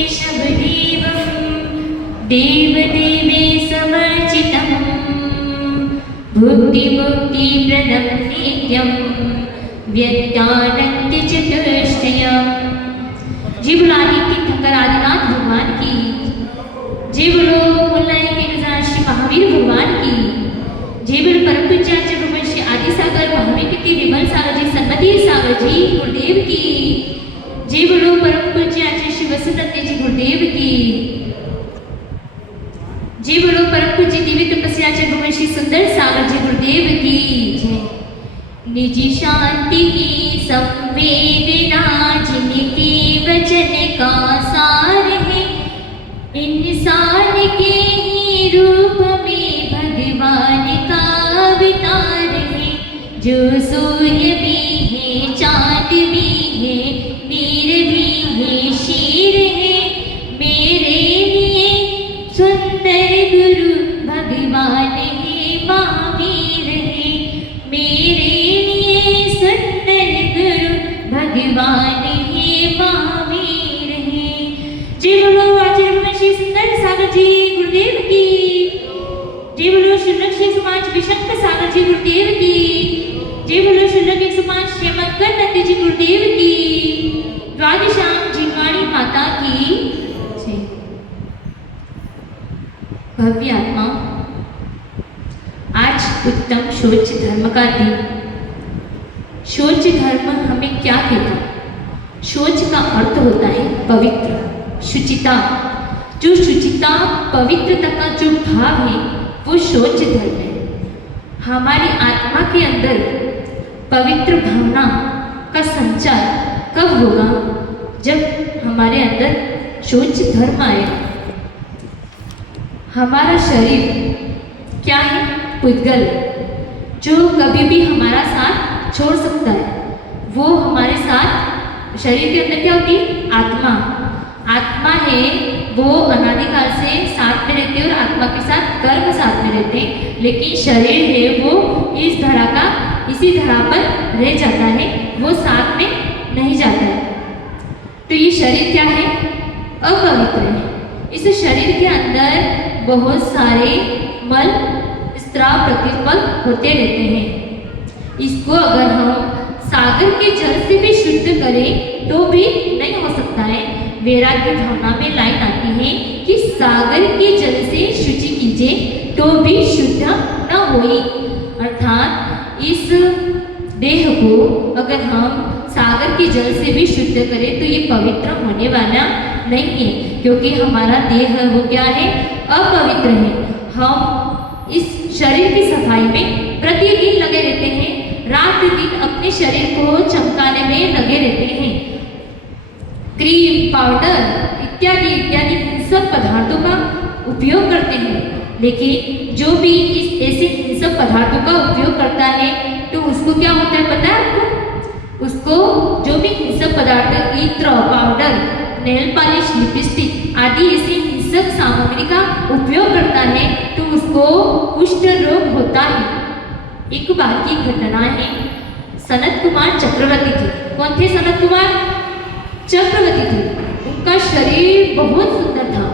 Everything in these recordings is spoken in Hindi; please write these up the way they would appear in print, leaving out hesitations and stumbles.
ऋषभदेवं देवदेवे समर्चितं भुक्तिमुक्तिप्रदं नित्यं व्यक्तानन्त्यचतुष्टयम्। जी बोलो आदित्य शंकर आदिनाथ भगवान की। जी बोलो मुल्लाई के श्री महावीर भगवान की। जी बोलो परम पूज्याचार्य ब्रह्मर्षि आदि सागर महाविकृति विमल सागर जी सन्मति सागर जी गुरुदेव की। जी बोलो परम पूज्याचार्य श्री वसुदत्त जी गुरुदेव की। जी बोलो परम पूज्य दिव्य तपस्याचार्य ब्रह्मर्षि सुंदर सागर जी गुरुदेव की जय। निजी शांति की संवेदना जिनके वचन का सार है, इंसान के ही रूप में भगवान का अवतार है। जो सूर्य भी है चांद भी है नीर भी है शीर है, मेरे लिए सुंदर गुरु भगवान है महावीर है, मेरे लिए सुंदर गुरु भगवान है महावीर है। जी बोलो आचार्य ब्रह्मर्षि सुंदर सागर जी गुरुदेव की। जी बोलो शुनक श्री समाज विशंक सागर जी गुरुदेव की। जी बोलो शुनक एक समाज श्रीमंकर नंद जी गुरुदेव की। द्वादशाम जिनवाणी माता की जय। भव्य आत्मा, आज उत्तम शौच धर्म का दिन। शौच धर्म हमें क्या कहता है? शौच का अर्थ होता है पवित्र, शुचिता। जो शुचिता पवित्रता का जो भाव है वो शौच धर्म है। हमारी आत्मा के अंदर पवित्र भावना का संचार कब होगा? जब हमारे अंदर शौच धर्म आए। हमारा शरीर क्या है? पुद्गल, जो कभी भी हमारा साथ छोड़ सकता है। वो हमारे साथ शरीर के अंदर क्या होती है? आत्मा। आत्मा है वो अनादिकाल से साथ में रहते हैं और आत्मा के साथ कर्म साथ में रहते हैं, लेकिन शरीर है वो इस धरा का इसी धरा पर रह जाता है, वो साथ में नहीं जाता है। तो ये शरीर क्या है? अपवित्र है। इस शरीर के अंदर बहुत सारे मल स्त्राव प्रतिपल होते रहते हैं। इसको अगर हम सागर के जल से भी शुद्ध करें तो भी नहीं हो सकता है। वैराग्य भावना में लाइन आती है कि सागर के जल से शुचि कीजिए तो भी शुद्ध न होई। अर्थात इस देह को अगर हम सागर के जल से भी शुद्ध करें तो ये पवित्र होने वाला नहीं है, क्योंकि हमारा देह वो क्या है? अपवित्र है। हम इस शरीर की सफाई में प्रतिदिन लगे रहते हैं, रात दिन अपने शरीर को चमकाने में लगे रहते हैं। क्रीम, पाउडर इत्यादि इत्यादि सब पदार्थों का उपयोग करते हैं, लेकिन जो भी इस ऐसे सब पदार्थों का उपयोग करता है तो उसको क्या होता है पता है आपको? उसको जो भी हिंसक पदार्थ इत्र, पाउडर, नेल पॉलिश, लिपस्टिक आदि ऐसी हिंसक सामग्री का उपयोग करता है तो उसको कुष्ठ रोग होता है। एक बार की घटना है, सनत कुमार चक्रवर्ती थे। कौन थे सनत कुमार? चक्रवर्ती थे। उनका शरीर बहुत सुंदर था।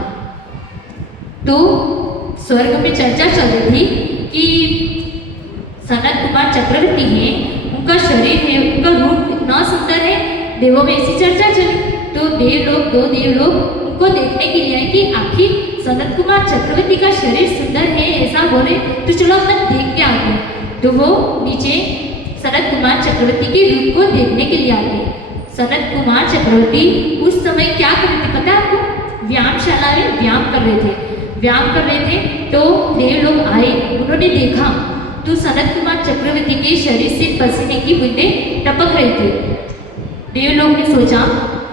तो स्वर्ग में चर्चा चल रही थी कि सनत कुमार चक्रवर्ती हैं, उनका शरीर है, उनका रूप इतना सुंदर है, देवों में ऐसी चर्चा चली। तो देवलोक, दो देवलोक उनको देखने के लिए आए कि आखिर सनत कुमार चक्रवर्ती का शरीर सुंदर है ऐसा बोले तो चलो अपन देख के आते हैं। तो वो नीचे सनत कुमार चक्रवर्ती के रूप को देखने के लिए आते। सनत कुमार चक्रवर्ती उस समय क्या कर रहे थे पता है आपको? व्यायामशाला में व्यायाम कर रहे थे। व्यायाम कर रहे थे तो देवलोग आए, उन्होंने देखा तो सनत कुमार चक्रवर्ती के शरीर से पसीने की बूंदें टपक रही थी। देवलोग ने सोचा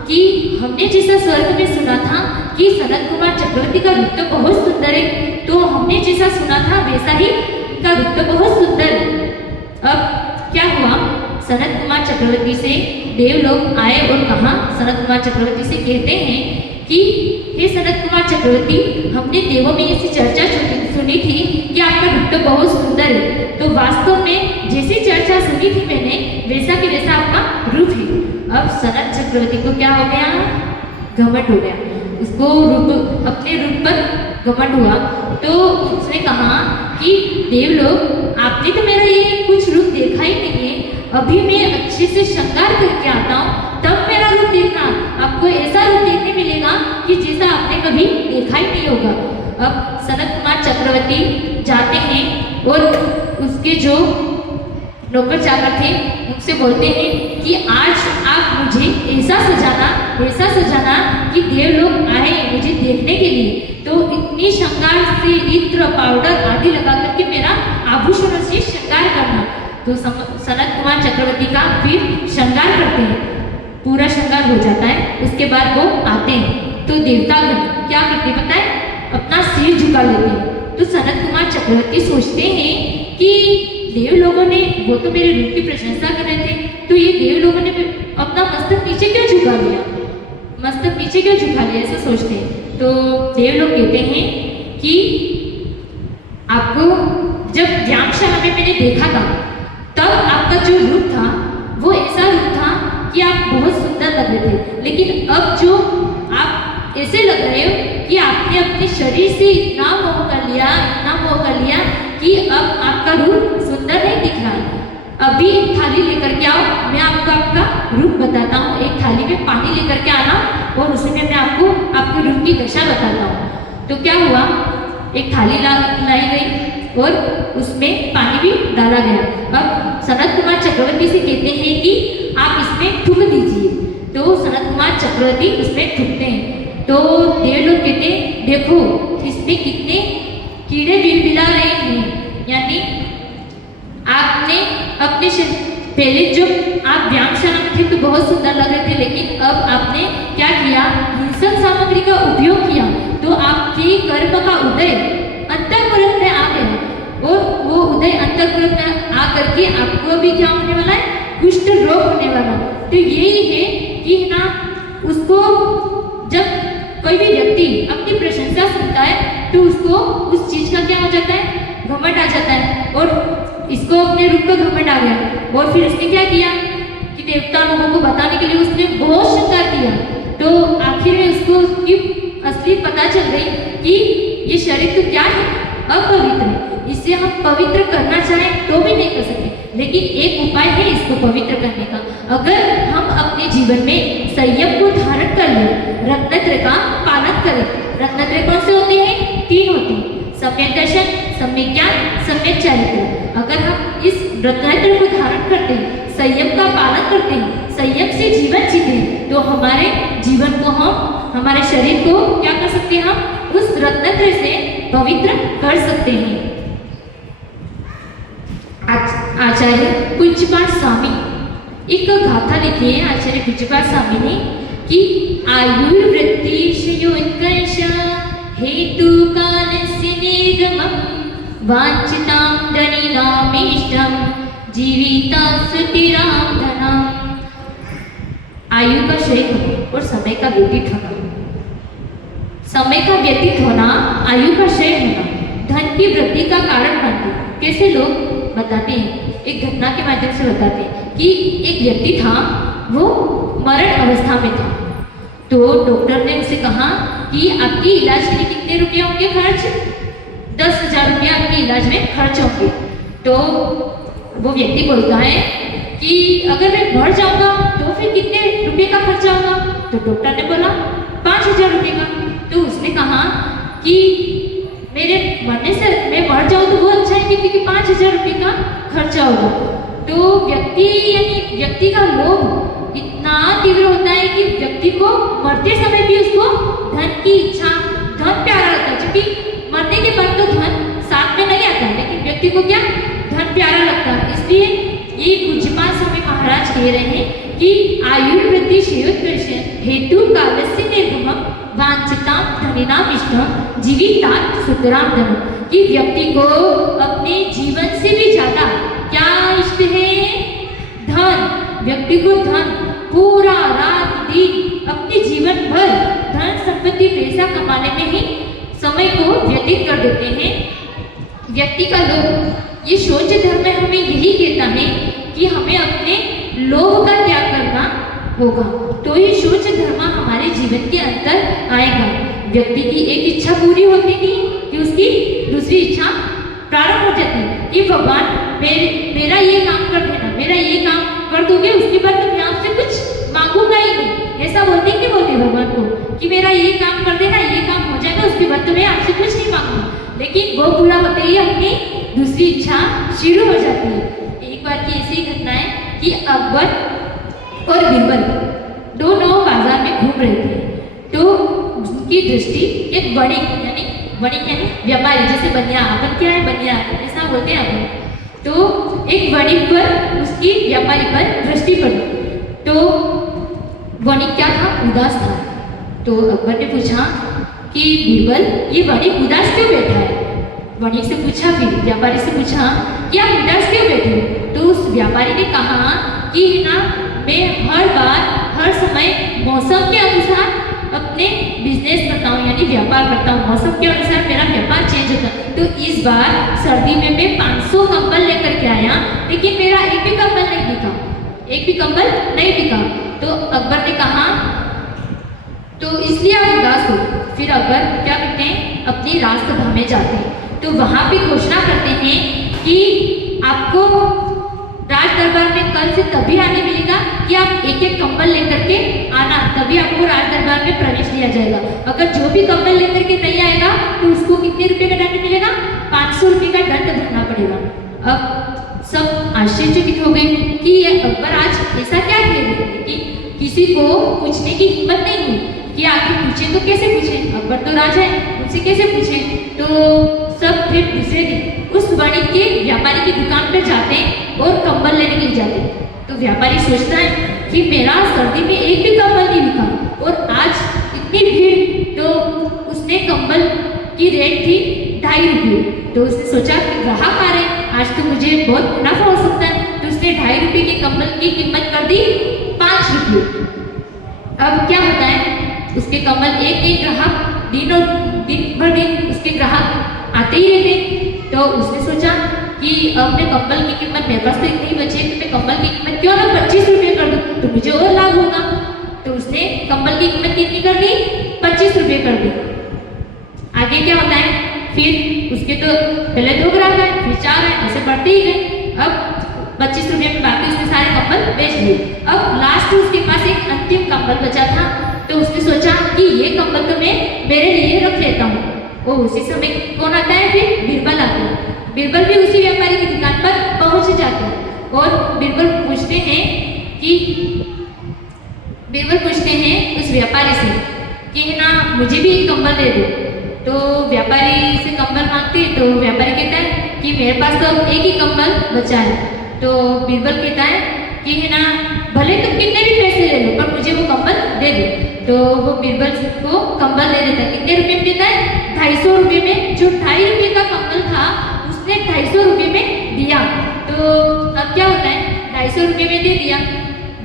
कि हमने जैसा स्वर्ग में सुना था कि सनत कुमार चक्रवर्ती का रूप तो बहुत सुंदर है, तो हमने जैसा सुना था वैसा ही उनका रूप तो बहुत सुंदर है। अब क्या हुआ? सनत कुमार चक्रवर्ती से देवलोग आए और कहा, सनत कुमार चक्रवर्ती से कहते हैं कि हे सनत कुमार चक्रवर्ती, हमने देवों में ऐसी चर्चा सुनी थी कि आपका रूप तो बहुत सुंदर है, तो वास्तव में जैसी चर्चा सुनी थी मैंने वैसा कि वैसा आपका रूप है। अब सनत चक्रवर्ती को क्या हो गया? घमंड हो गया। उसको रूप अपने रूप पर घमंड हुआ। तो उसने कहा कि देवलोक, आपने तो मेरा ये कुछ रूप देखा ही नहीं है, अभी मैं अच्छे से श्रृंगार करके आता हूँ तब मेरा रूप देखना। आपको ऐसा रूप देखने मिलेगा कि जैसा आपने कभी देखा ही नहीं होगा। अब सनत कुमार चक्रवर्ती जाते हैं और उसके जो नौकर चाकर थे उनसे बोलते हैं कि आज आप मुझे ऐसा सजाना कि देवलोग आए मुझे देखने के लिए। तो इतनी श्रृंगार से इत्र पाउडर आदि लगा करके मेरा आभूषणों से श्रृंगार करना। तो सनत कुमार चक्रवर्ती का फिर श्रृंगार करते हैं, पूरा श्रृंगार हो जाता है। उसके बाद वो आते हैं तो देवतागण क्या करते पता है, अपना सिर झुका लेते हैं। तो सनत कुमार चक्रवर्ती सोचते हैं कि देव लोगों ने, वो तो मेरे रूप की प्रशंसा कर रहे थे, तो ये देव लोगों ने अपना मस्तक नीचे क्यों झुका लिया, ऐसा सोचते हैं। तो देव लोग कहते हैं कि आपको जब व्यायामशाला में मैंने देखा था तब आपका जो रूप था वो ऐसा रूप था कि आप बहुत सुंदर लग रहे थे, लेकिन अब जो आप ऐसे लग रहे हो कि आपने अपने शरीर से इतना मोह कर लिया कि अब आपका रूप सुंदर नहीं दिख रहा है। अभी एक थाली लेकर के आओ, मैं आपको आपका रूप बताता हूँ। एक थाली में पानी लेकर के आना और उसमें मैं आपको आपके रूप की दशा बताता हूँ। तो क्या हुआ, एक थाली लाई गई और उसमें पानी भी डाला गया। अब सनत कुमार चक्रवर्ती से कहते हैं कि आप इसमें थूक दीजिए। तो सनत कुमार चक्रवर्ती उसमें थूकते हैं। तो देव लोग कहते हैं देखो इसमें कितने कीड़े बिलबिला रहे हैं, यानी आपने अपने पहले जो आप व्यायामशाला में थे तो बहुत सुंदर लग रहे थे, लेकिन अब आपने क्या किया, हिंसक सामग्री का उपयोग किया, तो आपके कर्म का उदय अंतःपुर में आ गया और वो उदय अंतःपुर में आकर के आपको भी क्या होने वाला है, कुष्ठ रोग होने वाला। तो यही है कि ना उसको जब कोई भी व्यक्ति अपनी प्रशंसा सुनता है तो उसको उस चीज का क्या हो जाता है, घमंड आ जाता है। और इसको अपने रूप का घमंड आ गया और फिर उसने क्या किया कि देवता लोगों को बताने के लिए उसने बहुत श्रृंगार किया। तो आखिर में उसको उसकी असली पता चल गई कि ये शरीर तो क्या है, अपवित्र है, इससे हम पवित्र करना चाहें तो भी नहीं कर सकते। लेकिन एक उपाय है इसको पवित्र करने का, अगर हम अपने जीवन में संयम को धारण कर लें, रत्नत्र का पालन करें। रत्नत्र कौन से होते हैं, 3 होते हैं, सम्यक दर्शन, सम्यक ज्ञान, सम्यक चरित्र। अगर हम इस रत्नत्र को धारण करते हैं, संयम का पालन करते हैं, संयम से जीवन जीते हैं, तो हमारे जीवन को हमारे शरीर को क्या कर सकते हैं, हम उस रत्नत्र से पवित्र कर सकते हैं। आचार्य पूज्यपाद स्वामी एक गाथा लिखी है आचार्य पूज्यपाद स्वामी ने कि आयुर्वृत्तिशयोत्कर्ष हेतु कालस्य निगमं वांछितां धनिनामीष्टं जीवितां सुतिरां धनम्। आयु का क्षय होना और समय का व्यतीत होना, समय का व्यतीत होना, आयु का क्षय होना, धन की वृद्धि का कारण बनना। कैसे लोग बताते हैं, एक घटना के माध्यम से बताते हैं कि एक व्यक्ति था, वो मरण अवस्था में था। तो डॉक्टर ने उसे कहा कि आपके इलाज के लिए कितने रुपये होंगे खर्च, 10,000 रुपया आपके इलाज में खर्च होंगे। तो वो व्यक्ति बोलता है कि अगर मैं मर जाऊंगा तो फिर कितने रुपये का खर्चा होगा। तो डॉक्टर ने बोला 5,000 रुपये का। तो उसने कहा कि मेरे मरने से मैं मर जाऊँ तो वो अच्छा है क्योंकि 5,000 रुपये का खर्चा होगा। तो व्यक्ति का लोभ इतना तीव्र होता है कि व्यक्ति को मरते समय भी उसको धन की इच्छा, धन प्यारा लगता है, क्योंकि मरने के बाद तो धन साथ में नहीं आता, लेकिन व्यक्ति को क्या, धन प्यारा लगता है। इसलिए ये पूज्यपाद स्वामी महाराज कह रहे हैं कि आयुर्वृद्धि श्रेयोत्कर्ष हेतु कालस्य निर्गमं वांछितां धनिनामीष्टं जीवितात् सुतरां धनम्। कि व्यक्ति को अपने जीवन से भी ज्यादा क्या इष्ट है, धन। व्यक्ति को धन, पूरा रात दिन अपने जीवन भर धन संपत्ति पैसा कमाने में ही समय को व्यतीत कर देते हैं। व्यक्ति का लोभ, ये शौच धर्म हमें यही कहता है कि हमें अपने लोभ का त्याग करना होगा, तो ये शौच धर्म हमारे जीवन के अंदर आएगा। व्यक्ति की एक इच्छा पूरी होती थी कि उसकी दूसरी इच्छा प्रारंभ हो जाती है कि भगवान मेरा ये काम कर देना, मेरा ये काम कर दोगे, उसके बाद तो मैं आपसे कुछ मांगूंगा ही नहीं। ऐसा बोलते कि बोलते भगवान को कि मेरा ये काम कर देना, ये काम हो जाएगा, उसके बाद तो मैं आपसे कुछ नहीं मांगूंगा। लेकिन वो पूरा होते ही अपनी दूसरी इच्छा शुरू हो जाती है। एक बार की ऐसी घटना है कि अकबर और बीरबल दोनों बाजार में घूम रहे थे, तो उनकी दृष्टि एक वणिक यानी व्यापारी, जैसे बनिया, अपन क्या है बनिया ऐसा बोलते हैं अपन, तो एक वणिक पर उसकी व्यापारी पर दृष्टि पड़ी। तो वणिक क्या था, उदास था। तो अकबर ने पूछा कि बीरबल ये वणिक उदास क्यों बैठा है। वणिक से पूछा, फिर व्यापारी से पूछा कि आप उदास क्यों बैठे हो। तो उस व्यापारी ने कहा कि ना मैं हर बार हर समय मौसम के अनुसार अपने बिजनेस करता हूँ, यानी व्यापार करता हूँ, मौसम के अनुसार मेरा व्यापार चेंज होता है। तो इस बार सर्दी में मैं 500 कंबल लेकर के आया, लेकिन मेरा एक भी कंबल नहीं बिका, एक भी कंबल नहीं बिका। तो अकबर ने कहा तो इसलिए आप उदास हो। फिर अकबर क्या करते हैं, अपनी राजसभा में जाते हैं, तो वहां पे घोषणा करते हैं कि आपको राज दरबार में कल से तभी आने मिलेगा कि आप एक एक कंबल लेकर के आना, तभी आपको राज दरबार में प्रवेश दिया जाएगा। अगर जो भी कंबल लेकर के नहीं आएगा तो उसको कितने रुपए का दंड मिलेगा, 500 रुपए का दंड भरना पड़ेगा। अब सब आश्चर्यचकित हो गए कि ये अकबर आज ऐसा क्या कह रहे हैं कि किसी को पूछने की हिम्मत नहीं हुई कि आगे पूछे तो कैसे पूछे, अकबर तो राजा है, उनसे कैसे पूछे। तो सब फिर दूसरे दिन उस वणिक के व्यापारी की दुकान पर जाते और कंबल लेने के लिए जाते। तो व्यापारी सोचता है कि मेरा सर्दी में एक भी कंबल नहीं बिका और आज इतनी भीड़। तो उसने कंबल की रेट थी 2.5 रुपये। तो उसने सोचा कि ग्राहक आ रहे, आज तो मुझे बहुत मुनाफा हो सकता है। तो उसने 2.5 रुपये के कंबल की कीमत कर दी 5 रुपये। अब क्या होता है, उसके कंबल एक ग्राहक दिन भर दिन उसके ग्राहक आते ही रहते। तो उसने सोचा कि अब मैं कंबल की कीमत, मेरे पास तो इतनी बची है कि मैं कंबल की कीमत क्यों ना 25 रुपये कर दूं, तो मुझे और लाभ होगा। तो उसने कंबल की कीमत कितनी कर दी, 25 रुपये कर दी। आगे क्या होता है, फिर उसके तो पहले 2 ग्राहक आए, फिर 4 आए, ऐसे बढ़ते ही गए। अब 25 रुपये में बाकी उसने सारे कंबल बेच दिए। अब लास्ट उसके पास एक अंतिम कंबल बचा था। तो उसने सोचा कि ये कंबल तो मैं मेरे लिए रख लेता हूँ। और उसी समय कौन आता है, फिर बीरबल आता है। बीरबल भी उसी व्यापारी की दुकान पर पहुंच जाता है और बीरबल पूछते हैं उस व्यापारी से कि है ना मुझे भी एक कंबल दे दो। तो व्यापारी से कंबल मांगते हैं, तो व्यापारी कहता है कि मेरे पास तो एक ही कंबल बचा है। तो बीरबल कहता है कि है ना भले तुम कितने भी पैसे ले लो पर मुझे वो कंबल दे दो। तो वो बीरबल को कंबल दे देता है। कितने रुपए में देता है, 250 रुपये में। जो 2.5 रुपये का कंबल था उसने 250 रुपये में दिया। तो अब क्या होता है, 250 रुपये में दे दिया।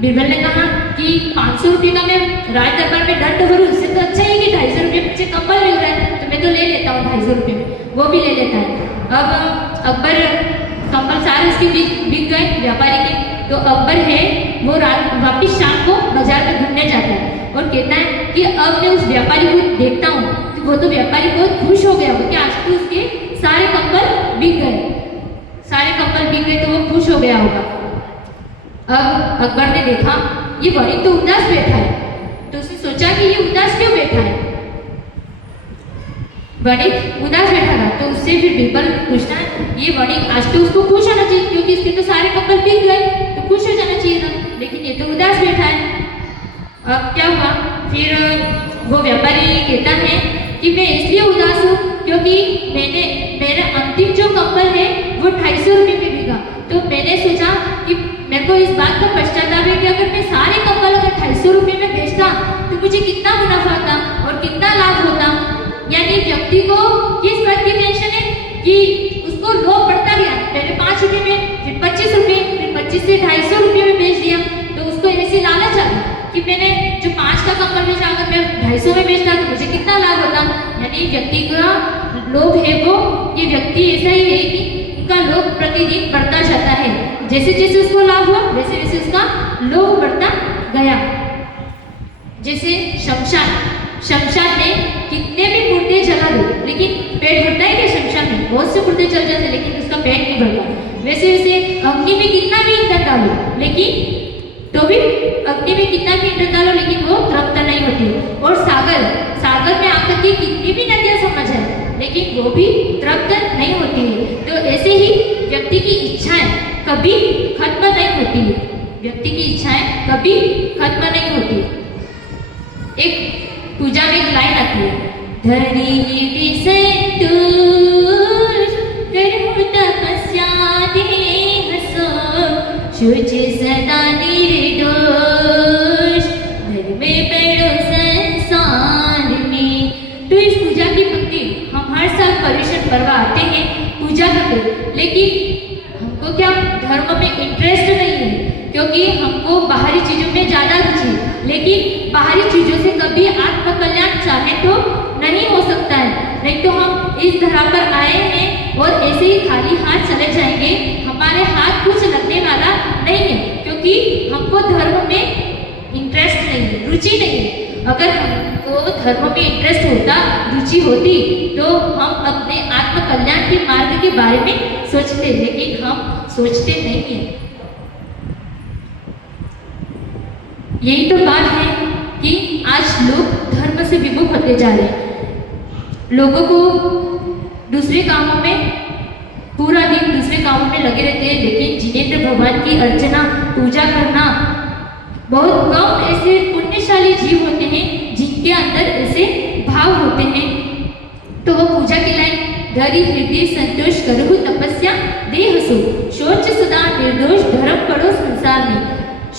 बीरबल ने कहा कि 500 रुपये का मैं राज दरबार में दंड भरूं, इससे तो अच्छा है कि 250 रुपये में मुझे कंबल मिल रहा है, तो मैं तो ले लेता हूँ 250 रुपये में। वो भी ले लेता है। अब अकबर कंबल सारे उसके बिक गए व्यापारी के। तो अकबर है वो वापिस शाम को बाजार में घूमने जाता है और कहता है कि अब मैं उस व्यापारी को देखता हूँ। तो वो तो व्यापारी बहुत खुश हो गया कि आज तो उसके सारे कंबल बिक गए, सारे कंबल बिक गए, तो वो खुश हो गया होगा। अब अकबर ने देखा ये वणिक तो उदास बैठा है। तो उसने सोचा कि ये उदास क्यों बैठा है, वणिक उदास बैठा था। तो उससे फिर बीरबल पूछना है ये वणिक आज तो उसको खुश होना चाहिए क्योंकि इसके तो सारे कंबल बिक गए, तो खुश हो जाना चाहिए था, लेकिन ये तो उदास बैठा है। अब क्या हुआ, फिर वो व्यापारी कहता है कि मैं इसलिए उदास हूँ क्योंकि मेरा अंतिम जो कंबल है वो 250 रुपये में बिका। तो मैंने सोचा कि मेरे को इस बात का पश्चाताप है कि अगर मैं सारे कंबल अगर 250 रुपये में बेचता तो मुझे कितना मुनाफा होता और कितना लाभ होता। यानी व्यक्ति को किस बात की टेंशन है कि उसको लोभ बढ़ता गया, पहले 5 रुपये में, फिर 25 रुपये, फिर 25 से 250 रुपये में बेच दिया। तो उसको ऐसी लालच आ गई कि मैंने जो 5 का कंबल बेचा अगर मैं 250 में बेचता तो मुझे कितना लाभ होता। यानी व्यक्ति का लोभ है वो, ये व्यक्ति ऐसा ही है कि उनका लोभ प्रतिदिन बढ़ता जाता है। जैसे जैसे उसको लाभ हुआ वैसे वैसे उसका लोभ बढ़ता गया। जैसे शमशाद ने कितने से चल जाता है लेकिन उसका पेट नहीं भरता। वैसे वैसे अग्नि में कितना भी ईंधन डालो लेकिन तो भी अग्नि में कितना भी ईंधन डालो लेकिन वो तृप्त नहीं होती। और सागर में आकर के कितनी भी नदियां समझ है लेकिन वो भी तृप्त नहीं होती है। तो ऐसे ही व्यक्ति की इच्छाएं कभी खत्म नहीं होती है, व्यक्ति की इच्छाएं कभी खत्म नहीं होती। एक पूजा में एक लाइन आती है, धरी संतोष करो तपस्या देह सो शुच सदा निर्दोष धर्म पढ़ो संसार में। तो इस पूजा की पंक्ति हम हर साल पर्युषण पर्व आते हैं पूजा करते हैं, लेकिन हमको क्या धर्म में इंटरेस्ट नहीं है क्योंकि हमको बाहरी चीजों में ज्यादा रुचि है। लेकिन बाहरी चीजों से कभी आत्म कल्याण चाहे तो नहीं हो सकता है। नहीं तो हम इस धरा पर आए हैं और ऐसे ही खाली हाथ चले जाएंगे, हमारे हाथ कुछ लगने वाला नहीं है क्योंकि हमको धर्म में इंटरेस्ट नहीं है, रुचि नहीं है। अगर हमको धर्म में इंटरेस्ट होता, रुचि होती तो हम अपने आत्म कल्याण के मार्ग के बारे में सोचते, लेकिन हम सोचते नहीं है। यही तो बात है कि आज लोग धर्म से विमुख होते जा रहे हैं। लोगों को दूसरे कामों में पूरा दिन दूसरे कामों में लगे रहते हैं, लेकिन जिनेंद्र भगवान की अर्चना पूजा करना, बहुत कम ऐसे पुण्यशाली जीव होते हैं जिनके अंदर ऐसे भाव होते हैं। तो वो पूजा के लायक धरी हृदय संतोष करहु तपस्या देह सो शौच सदा निर्दोष धर्म पढ़ो संसार में।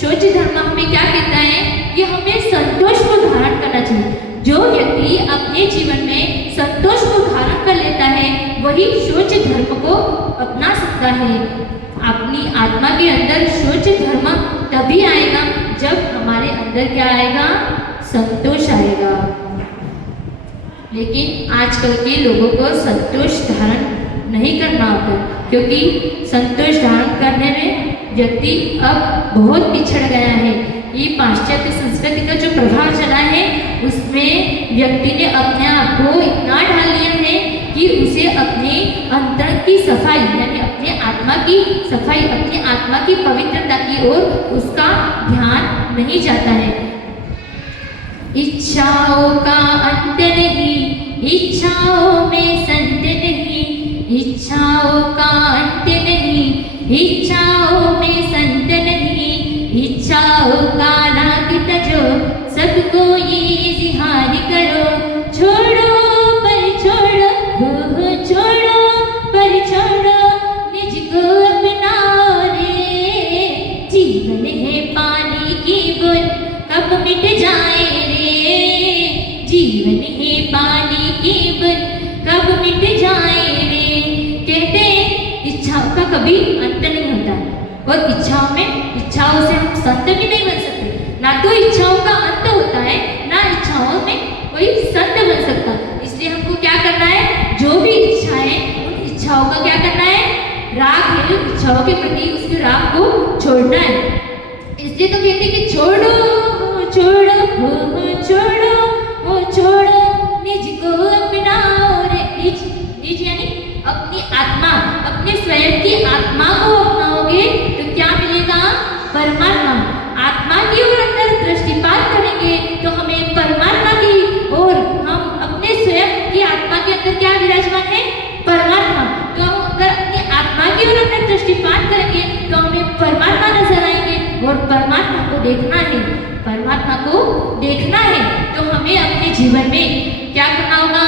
शौच धर्म हमें क्या कहता है कि हमें संतोष को धारण करना चाहिए। जो व्यक्ति अपने जीवन में संतोष को धारण कर लेता है वही शौच धर्म को अपना सकता है। अपनी आत्मा के अंदर शौच धर्म तभी आएगा जब हमारे अंदर क्या आएगा, संतोष आएगा। लेकिन आजकल के लोगों को संतोष धारण नहीं करना होता क्योंकि संतोष धारण करने में व्यक्ति अब बहुत पिछड़ गया है। ये पाश्चात्य संस्कृति का जो प्रभाव चला है उसमें व्यक्ति ने अपने आप को इतना ढाल लिया है कि उसे अपने अंतर की सफाई यानी अपने आत्मा की सफाई, अपनी आत्मा की पवित्रता की ओर उसका ध्यान नहीं जाता है। इच्छाओं का अंत नहीं, इच्छाओं में संत नहीं, इच्छाओं का अंत नहीं, इच्छाओं में संत नहीं, इच्छाओं का राग तजो सबको ये जिहार करो। छोड़ो पर छोड़ो, हो छोड़ो पर छोड़ो, निज को अपनाओ रे। जीवन है पानी की बूंद कब मिट जाए रे, जीवन है पानी की बूंद कब मिट जाए रे। कहते इच्छाओं का कभी अंत नहीं होता और इच्छाओं से हम संत भी नहीं बन सकते। ना तो इच्छाओं का अंत होता है, ना इच्छाओं में कोई संत बन सकता। इसलिए हमको क्या करना है, जो भी इच्छा है उन इच्छाओं का क्या करना है, राग है इच्छाओं के प्रति उसके राग को छोड़ना है। इसलिए तो कहते हैं कि छोड़ो छोड़ो हो छोड़ो, हो छोड़ो निज को अपनाओ रे। निज यानी अपनी आत्मा, अपने स्वयं की आत्मा को अपनाओगे तो क्या मिलेगा, परमात्मा। आत्मा की ओर अंदर दृष्टिपात करेंगे तो हमें परमात्मा की ओर, हम अपने स्वयं की आत्मा के अंदर क्या विराजमान है, परमात्मा। तो हम अगर अपनी आत्मा की ओर अंदर दृष्टिपात करेंगे तो हमें परमात्मा नजर आएंगे और परमात्मा को देखना है, परमात्मा को देखना है। तो हमें अपने जीवन में क्या करना होगा,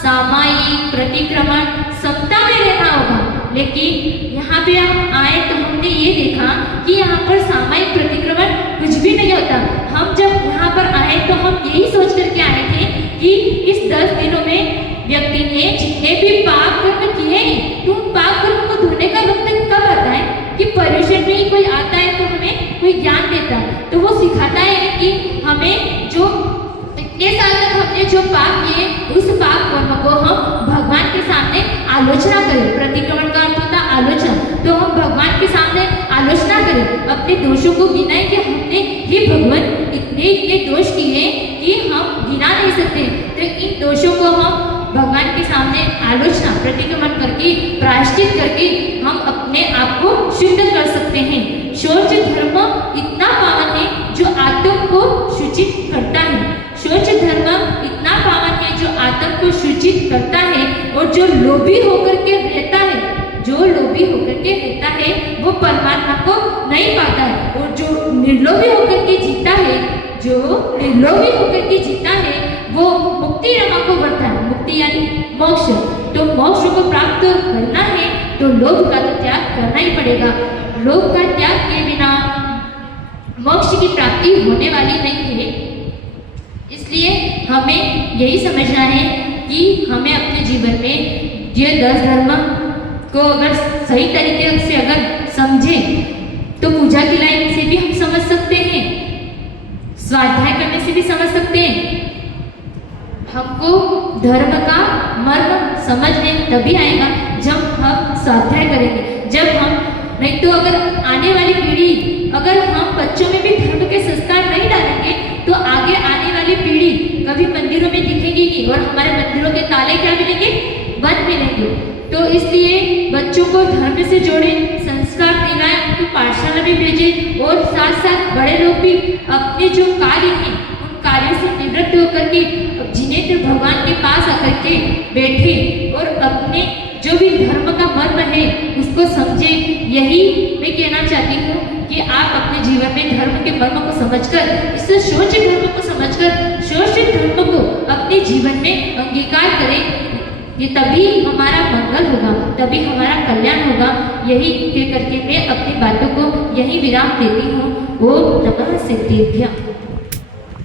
सामायिक प्रतिक्रमण समता में रहना होगा। लेकिन यहाँ पे हम आए तो हमने ये देखा कि यहाँ पर सामायिक प्रतिक्रमण कुछ भी नहीं होता। हम जब यहाँ पर आए तो हम यही सोच करके आए थे कि इस 10 दिनों में व्यक्ति ने जितने भी पाप कर्म किए हैं तो उन पाप कर्म को धोने का वक्त कब आता है कि पर्युषण में ही कोई आता है तो हमें कोई ज्ञान देता है, तो वो सिखाता है कि हमें जो इतने साल तक हमने जो पाप किए उस पाप कर्म को हम भगवान के सामने आलोचना करें। प्रतिक्रमण का अर्थ होता है आलोचना, तो हम भगवान के सामने आलोचना करें, अपने दोषों को गिनाएं कि हमने हे भगवान इतने इतने दोष किए कि हम गिना नहीं सकते। तो इन दोषों को हम भगवान के सामने आलोचना प्रतिक्रमण करके प्रायश्चित करके हम अपने आप को शुद्ध कर सकते हैं। शौच धर्म इतना पावन है जो आत्म को सूचित करता है। शौच धर्म इतना पावन है जो आत्म को सूचित करता है, और जो लोभी होकर के रहता है, जो लोभी होकर के रहता है वो परमात्मा को नहीं पाता है, और जो निर्लोभी होकर के जीता है, जो निर्लोभी होकर के जीता है वो मुक्ति रमा को वर्ता है। मुक्ति यानी मोक्ष। तो मोक्ष को प्राप्त करना है तो लोभ का तो त्याग करना ही पड़ेगा। लोभ का त्याग के बिना मोक्ष की प्राप्ति होने वाली नहीं है। इसलिए हमें यही समझना है कि हमें अपने जीवन में ये 10 धर्म को अगर सही तरीके से अगर समझें तो पूजा की लाइन से भी हम समझ सकते हैं, स्वाध्याय करने से भी समझ सकते हैं। हमको धर्म का मर्म समझ में तभी आएगा जब हम स्वाध्याय करेंगे। जब हम नहीं तो अगर आने वाली पीढ़ी, अगर हम बच्चों में भी धर्म के संस्कार नहीं डालेंगे तो आगे आने वाली पीढ़ी कभी मंदिरों में दिखेगी नहीं, और हमारे मंदिरों के ताले क्या मिलेंगे? बंद मिलेंगे। तो इसलिए बच्चों को धर्म से जोड़े, संस्कार दिलाएं, उनको पाठशाला में भेजें, और साथ साथ बड़े लोग भी अपने जो कार्य हैं उन कार्यों से निवृत्त होकर के जिनेंद्र भगवान के पास आकर के बैठे और अपने जो भी धर्म का मर्म है उसको समझे। यही मैं कहना चाहती हूँ कि आप अपने जीवन में धर्म के मर्म को समझकर, इस शौच धर्म को समझकर शौच धर्म को अपने जीवन में अंगीकार करें। ये तभी हमारा मंगल होगा, तभी हमारा कल्याण होगा। यही कह करके मैं अपनी बातों को यही विराम देती हूँ। ओम नमः सिद्धेभ्यः।